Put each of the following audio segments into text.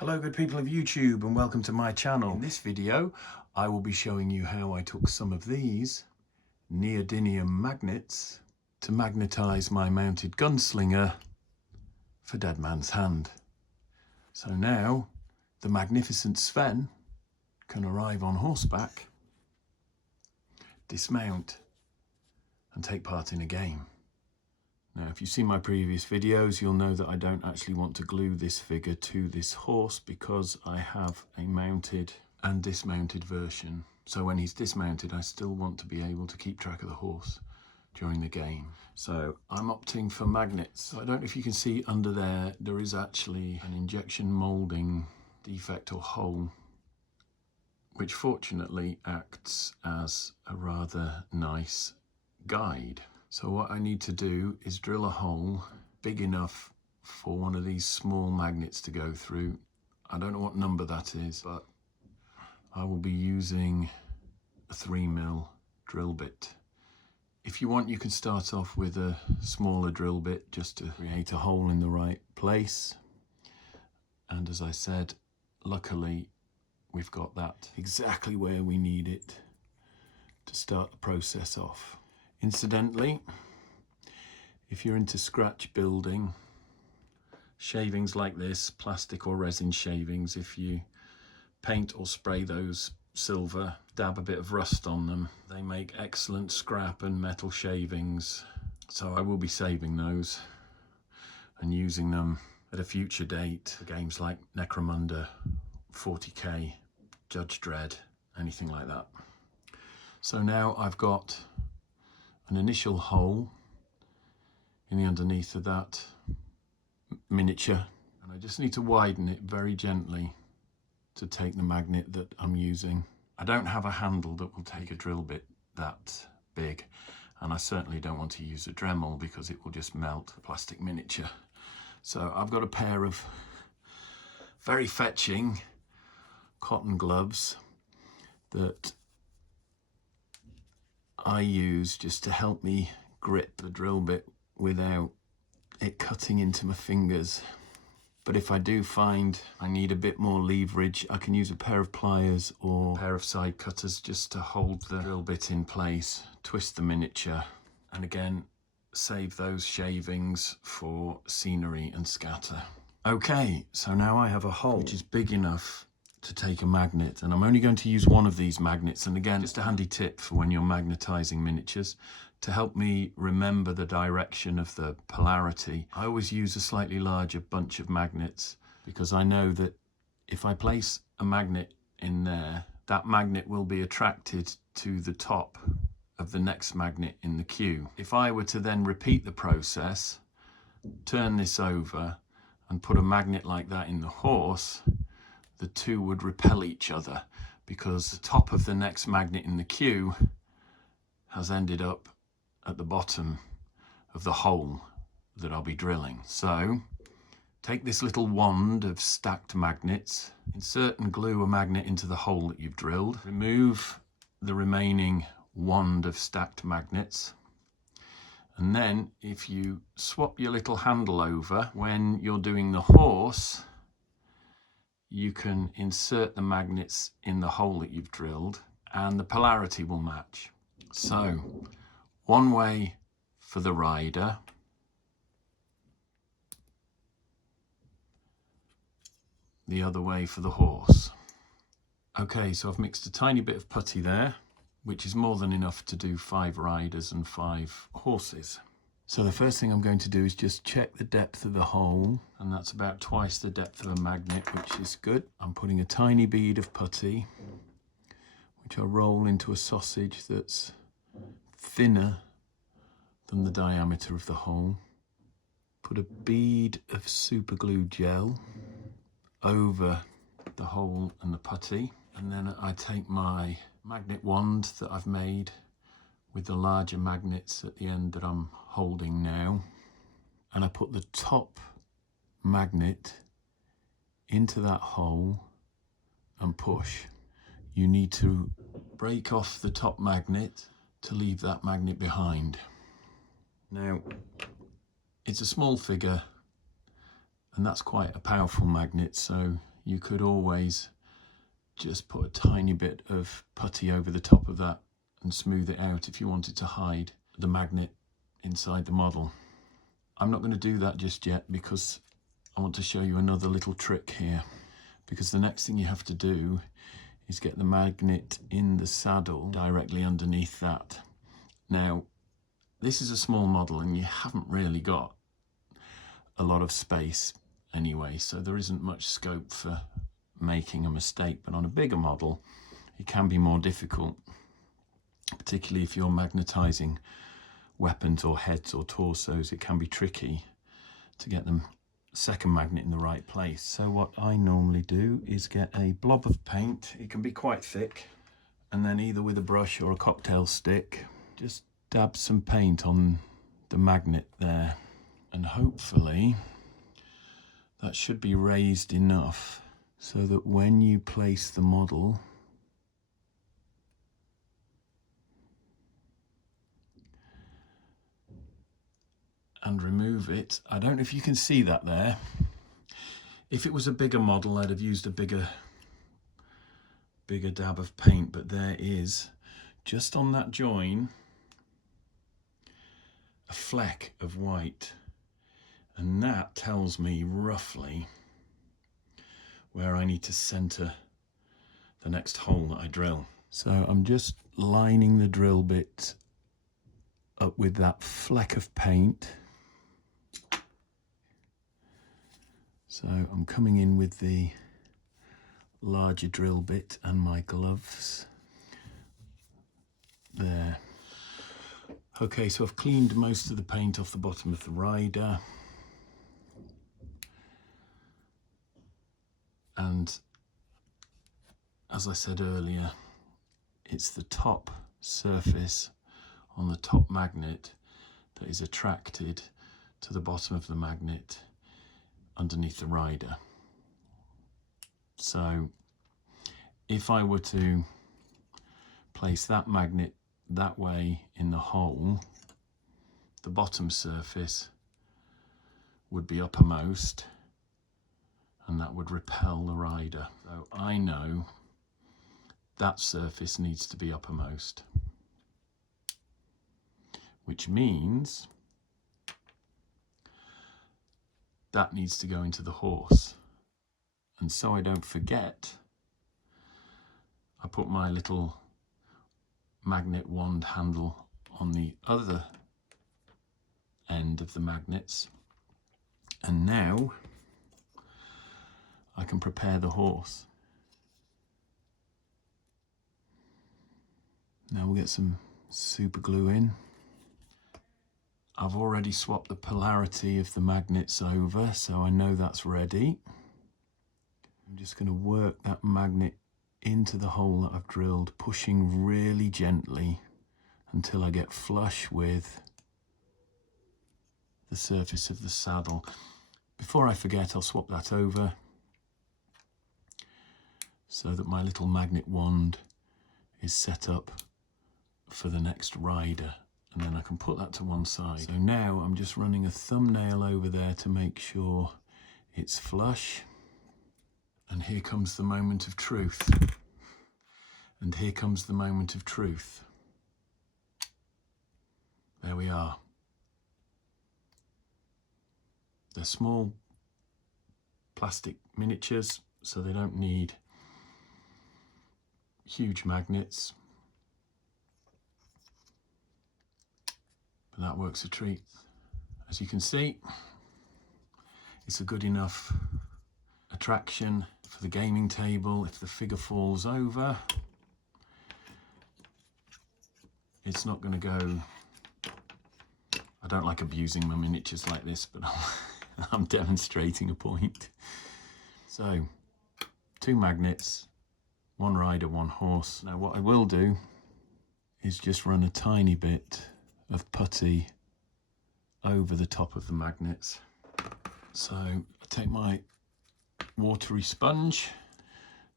Hello good people of YouTube and welcome to my channel. In this video I will be showing you how I took some of these neodymium magnets to magnetize my mounted gunslinger for Dead Man's Hand. So now the magnificent Sven can arrive on horseback, dismount and take part in a game. Now, if you've seen my previous videos, you'll know that I don't actually want to glue this figure to this horse because I have a mounted and dismounted version. So when he's dismounted, I still want to be able to keep track of the horse during the game. So I'm opting for magnets. So I don't know if you can see under there, there is actually an injection molding defect or hole, which fortunately acts as a rather nice guide. So what I need to do is drill a hole big enough for one of these small magnets to go through. I don't know what number that is, but I will be using a 3mm drill bit. If you want, you can start off with a smaller drill bit just to create a hole in the right place. And as I said, luckily we've got that exactly where we need it to start the process off. Incidentally, if you're into scratch building, shavings like this, plastic or resin shavings, if you paint or spray those silver, dab a bit of rust on them, they make excellent scrap and metal shavings. So I will be saving those and using them at a future date for games like Necromunda, 40k, Judge Dredd, anything like that. So now I've got an initial hole in the underneath of that miniature, and I just need to widen it very gently to take the magnet that I'm using. I don't have a handle that will take a drill bit that big, and I certainly don't want to use a Dremel because it will just melt the plastic miniature. So I've got a pair of very fetching cotton gloves that I use just to help me grip the drill bit without it cutting into my fingers. But if I do find I need a bit more leverage, I can use a pair of pliers or a pair of side cutters just to hold the drill bit in place, twist the miniature, and again save those shavings for scenery and scatter. Okay, so now I have a hole which is big enough to take a magnet, and I'm only going to use one of these magnets. And again, just a handy tip for when you're magnetizing miniatures to help me remember the direction of the polarity. I always use a slightly larger bunch of magnets because I know that if I place a magnet in there, that magnet will be attracted to the top of the next magnet in the queue. If I were to then repeat the process, turn this over and put a magnet like that in the horse, the two would repel each other because the top of the next magnet in the queue has ended up at the bottom of the hole that I'll be drilling. So take this little wand of stacked magnets, insert and glue a magnet into the hole that you've drilled, remove the remaining wand of stacked magnets, and then if you swap your little handle over when you're doing the horse, you can insert the magnets in the hole that you've drilled and the polarity will match. So one way for the rider, the other way for the horse. Okay, so I've mixed a tiny bit of putty there, which is more than enough to do 5 riders and 5 horses. So the first thing I'm going to do is just check the depth of the hole, and that's about twice the depth of a magnet, which is good. I'm putting a tiny bead of putty, which I'll roll into a sausage that's thinner than the diameter of the hole. Put a bead of super glue gel over the hole and the putty, and then I take my magnet wand that I've made with the larger magnets at the end that I'm holding now, and I put the top magnet into that hole and push. You need to break off the top magnet to leave that magnet behind. Now, it's a small figure and that's quite a powerful magnet, so you could always just put a tiny bit of putty over the top of that and smooth it out if you wanted to hide the magnet inside the model. I'm not going to do that just yet because I want to show you another little trick here, because the next thing you have to do is get the magnet in the saddle directly underneath that. Now, this is a small model and you haven't really got a lot of space anyway, so there isn't much scope for making a mistake, but on a bigger model it can be more difficult, particularly if you're magnetizing weapons or heads or torsos. It can be tricky to get the second magnet in the right place. So what I normally do is get a blob of paint. It can be quite thick, and then either with a brush or a cocktail stick, just dab some paint on the magnet there, and hopefully that should be raised enough so that when you place the model and remove it, I don't know if you can see that there. If it was a bigger model, I'd have used a bigger dab of paint, but there is, just on that join, a fleck of white, and that tells me roughly where I need to center the next hole that I drill. So I'm just lining the drill bit up with that fleck of paint. So I'm coming in with the larger drill bit and my gloves there. Okay, so I've cleaned most of the paint off the bottom of the rider, and as I said earlier, it's the top surface on the top magnet that is attracted to the bottom of the magnet underneath the rider. So if I were to place that magnet that way in the hole, the bottom surface would be uppermost, and that would repel the rider. So I know that surface needs to be uppermost, which means that needs to go into the horse. And so I don't forget, I put my little magnet wand handle on the other end of the magnets, and now I can prepare the horse. Now we'll get some super glue in. I've already swapped the polarity of the magnets over, so I know that's ready. I'm just going to work that magnet into the hole that I've drilled, pushing really gently until I get flush with the surface of the saddle. Before I forget, I'll swap that over so that my little magnet wand is set up for the next rider, and then I can put that to one side. So now I'm just running a thumbnail over there to make sure it's flush. And here comes the moment of truth. And here comes the moment of truth. There we are. They're small plastic miniatures, so they don't need huge magnets. But that works a treat. As you can see, it's a good enough attraction for the gaming table. If the figure falls over, it's not going to go. I don't like abusing my miniatures like this, but I'm demonstrating a point. So 2 magnets, 1 rider, 1 horse. Now what I will do is just run a tiny bit of putty over the top of the magnets. So I take my watery sponge,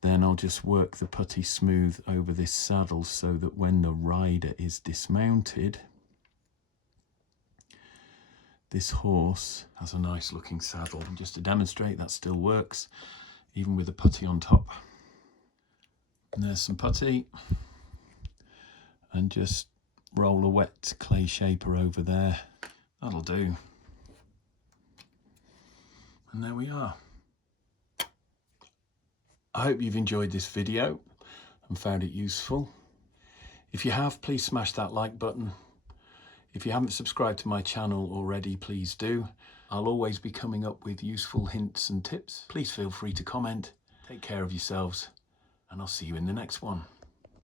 then I'll just work the putty smooth over this saddle so that when the rider is dismounted, this horse has a nice looking saddle. And just to demonstrate that still works, even with a putty on top. And there's some putty, and just roll a wet clay shaper over there. That'll do. And there we are. I hope you've enjoyed this video and found it useful. If you have, please smash that like button. If you haven't subscribed to my channel already, please do. I'll always be coming up with useful hints and tips. Please feel free to comment. Take care of yourselves, and I'll see you in the next one.